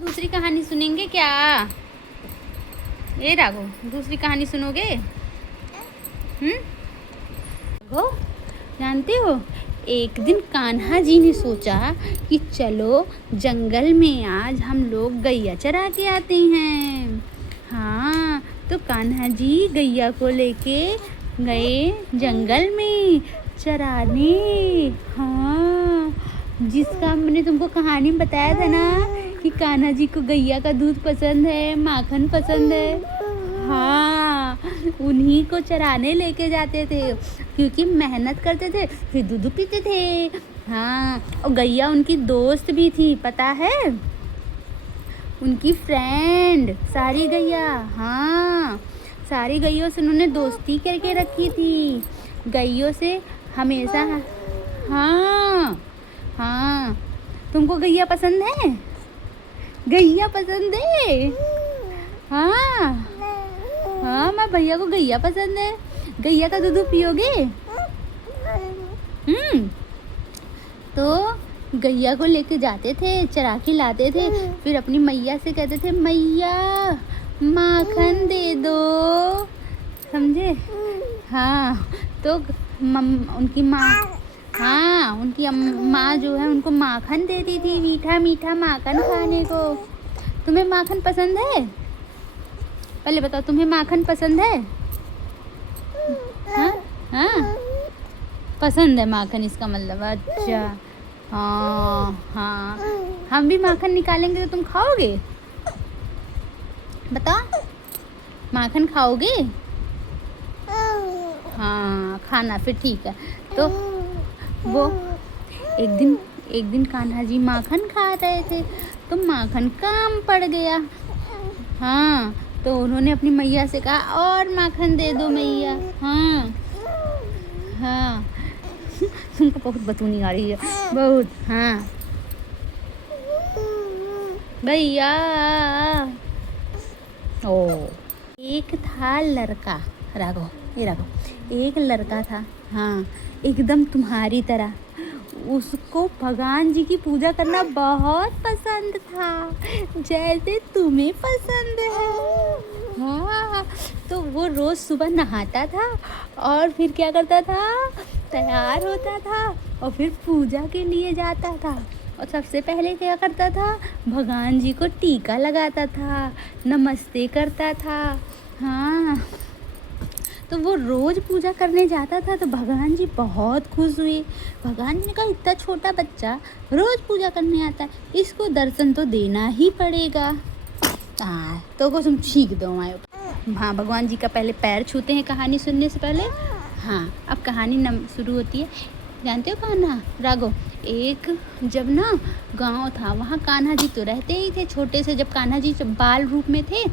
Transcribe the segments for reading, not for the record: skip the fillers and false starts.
दूसरी कहानी सुनेंगे क्या? ए राघो, दूसरी कहानी सुनोगे? राघो, जानते हो एक दिन कान्हा जी ने सोचा कि चलो जंगल में आज हम लोग गैया चरा के आते हैं। हाँ, तो कान्हा जी गैया को लेके गए जंगल में चराने। हाँ, जिसका मैंने तुमको कहानी में बताया था ना कि कान्हा जी को गैया का दूध पसंद है, माखन पसंद है। हाँ, उन्हीं को चराने लेके जाते थे क्योंकि मेहनत करते थे फिर दूध पीते थे। हाँ, और गैया उनकी दोस्त भी थी, पता है, उनकी फ्रेंड सारी गैया। हाँ, सारी गैयों से उन्होंने दोस्ती करके रखी थी, गैयों से हमेशा। हाँ हाँ, तुमको गैया पसंद है? गैया पसंद है? हाँ हाँ, मैं भैया को गैया पसंद है। गैया का दूध पियोगे? तो गैया को लेके जाते थे, चरा के लाते थे, फिर अपनी मैया से कहते थे मैया माखन दे दो, समझे? हाँ, तो उनकी माँ, हाँ, उनकी माँ जो है उनको माखन देती थी, मीठा मीठा माखन खाने को। तुम्हें माखन पसंद है? पहले बताओ, तुम्हें माखन पसंद है? हाँ हाँ, पसंद है माखन, इसका मतलब। अच्छा, हाँ हाँ, हम भी माखन निकालेंगे तो तुम खाओगे? बताओ, माखन खाओगे? हाँ, खाना, फिर ठीक है। तो वो एक दिन कान्हा जी माखन खा रहे थे तो माखन कम पड़ गया। हाँ, तो उन्होंने अपनी मैया से कहा और माखन दे दो मैया। हाँ हाँ, तुमको बहुत बतूनी आ रही है, बहुत। हाँ, भैया। ओ, एक था लड़का, राघव, ये राघव, एक लड़का था। हाँ, एकदम तुम्हारी तरह। उसको भगवान जी की पूजा करना बहुत पसंद था, जैसे तुम्हें पसंद है। हाँ, तो वो रोज सुबह नहाता था और फिर क्या करता था, तैयार होता था और फिर पूजा के लिए जाता था। और सबसे पहले क्या करता था, भगवान जी को टीका लगाता था, नमस्ते करता था। हाँ, तो वो रोज़ पूजा करने जाता था तो भगवान जी बहुत खुश हुए। भगवान जी ने कहा इतना छोटा बच्चा रोज़ पूजा करने आता है, इसको दर्शन तो देना ही पड़ेगा। हाँ, तो को तुम छींक दो हमारे ऊपर। हाँ, भगवान जी का पहले पैर छूते हैं कहानी सुनने से पहले। हाँ, अब कहानी शुरू होती है। जानते हो कान्हा, राघो, एक जब ना गांव था, वहाँ कान्हा जी तो रहते ही थे छोटे से, जब कान्हा जी बाल रूप में थे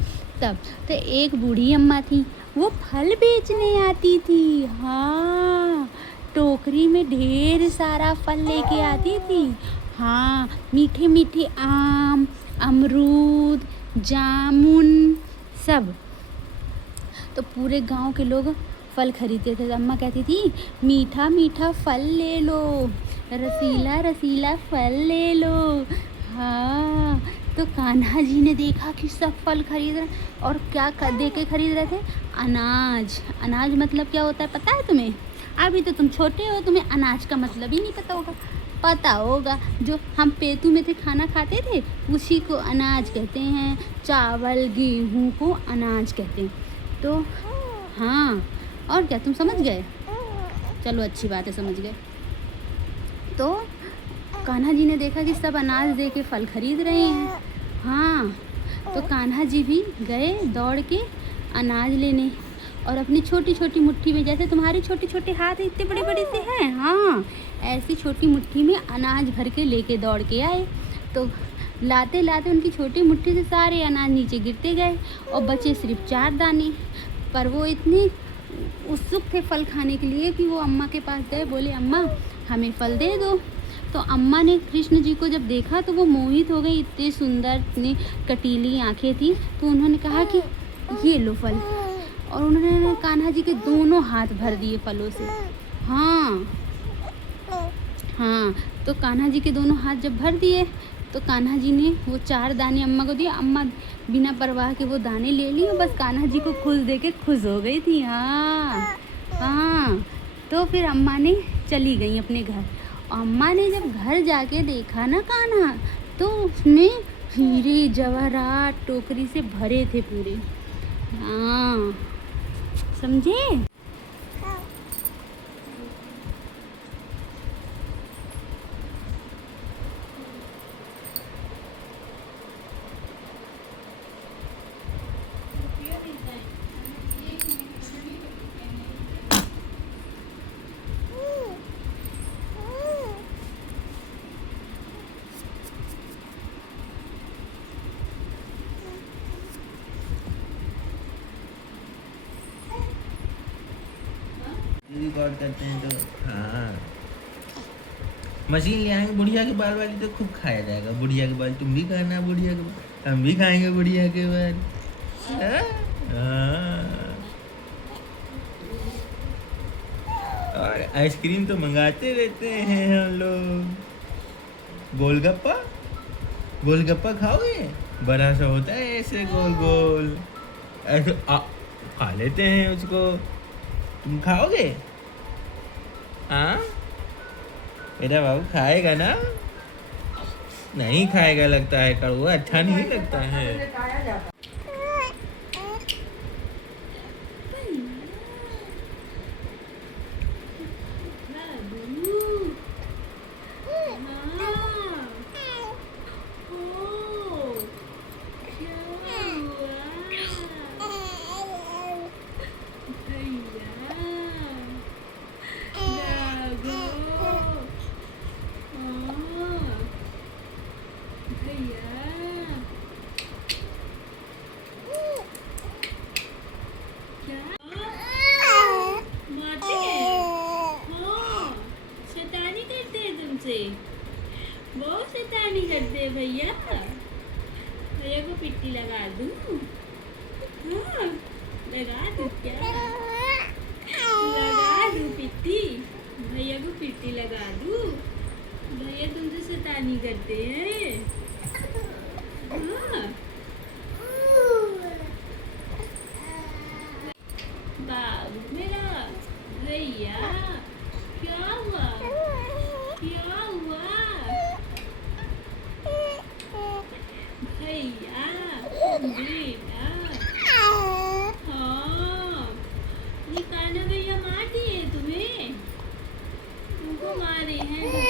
तब। तो एक बूढ़ी अम्मा थी, वो फल बेचने आती थी। हाँ, टोकरी में ढेर सारा फल लेके आती थी। हाँ, मीठे मीठे आम, अमरूद, जामुन, सब। तो पूरे गांव के लोग फल खरीदते थे। अम्मा कहती थी मीठा मीठा फल ले लो, रसीला रसीला फल ले लो। हाँ, तो कान्हा जी ने देखा कि सब फल खरीद रहे, और क्या दे के खरीद रहे थे, अनाज। अनाज मतलब क्या होता है पता है तुम्हें? अभी तो तुम छोटे हो, तुम्हें अनाज का मतलब ही नहीं पता होगा। पता होगा, जो हम पेटू में थे खाना खाते थे उसी को अनाज कहते हैं। चावल गेहूँ को अनाज कहते हैं। तो हाँ, और क्या, तुम समझ गए? चलो, अच्छी बात है, समझ गए। तो कान्हा जी ने देखा कि सब अनाज दे के फल खरीद रहे हैं। हाँ, तो कान्हा जी भी गए दौड़ के अनाज लेने, और अपनी छोटी छोटी मुट्ठी में, जैसे तुम्हारे छोटे छोटे हाथ इतने बड़े बड़े से हैं, हाँ, ऐसी छोटी मुट्ठी में अनाज भर के लेके दौड़ के आए। तो लाते लाते उनकी छोटी मुट्ठी से सारे अनाज नीचे गिरते गए और बचे सिर्फ 4 दाने। पर वो इतने उत्सुक थे फल खाने के लिए कि वो अम्मा के पास गए, बोले अम्मा हमें फल दे दो। तो अम्मा ने कृष्ण जी को जब देखा तो वो मोहित हो गई, इतनी सुंदर, इतनी कटीली आंखें थी। तो उन्होंने कहा कि ये लो फल, और उन्होंने कान्हा जी के दोनों हाथ भर दिए फलों से। हाँ हाँ, तो कान्हा जी के दोनों हाथ जब भर दिए तो कान्हा जी ने वो 4 दाने अम्मा को दिए। अम्मा बिना परवाह के वो दाने ले लिए, बस कान्हा जी को खुश देख के खुश हो गई थी। हाँ हाँ। तो फिर अम्मा ने चली गई अपने घर। अम्मा ने जब घर जाके देखा ना कान्हा, तो उसमें हीरे जवाहरात टोकरी से भरे थे पूरे। हाँ, समझे? रिकॉर्ड करते हैं तो हाँ, मशीन ले आएंगे बुढ़िया के बाल वाली तो खूब खाया जाएगा। बुढ़िया के बाल तुम भी खाना, बुढ़िया के बाल हम भी खाएंगे, बुढ़िया के बाल। हाँ? हाँ। और आइसक्रीम तो मंगाते रहते हैं हम लोग। गोलगप्पा, गोलगप्पा खाओगे? बड़ा सा होता है ऐसे गोल गोल, ऐसे खा लेते हैं उसको। तुम खाओगे? हाँ, मेरा बाबू खाएगा ना? नहीं खाएगा लगता है, कड़वा अच्छा नहीं लगता है। बहुत शैतानी करते हैं भैया। भैया को पिट्टी लगा दूं? हाँ, लगा दूं क्या? लगा दूं पिट्टी? भैया को पिट्टी लगा दूं? भैया तुमसे शैतानी करते हैं। हाँ, बाबू मेरा भैया, क्या हुआ? क्या हुआ भैया? बेटा, हाँ, ये कान्हा भैया मार दिए तुम्हें? तुमको मारे हैं?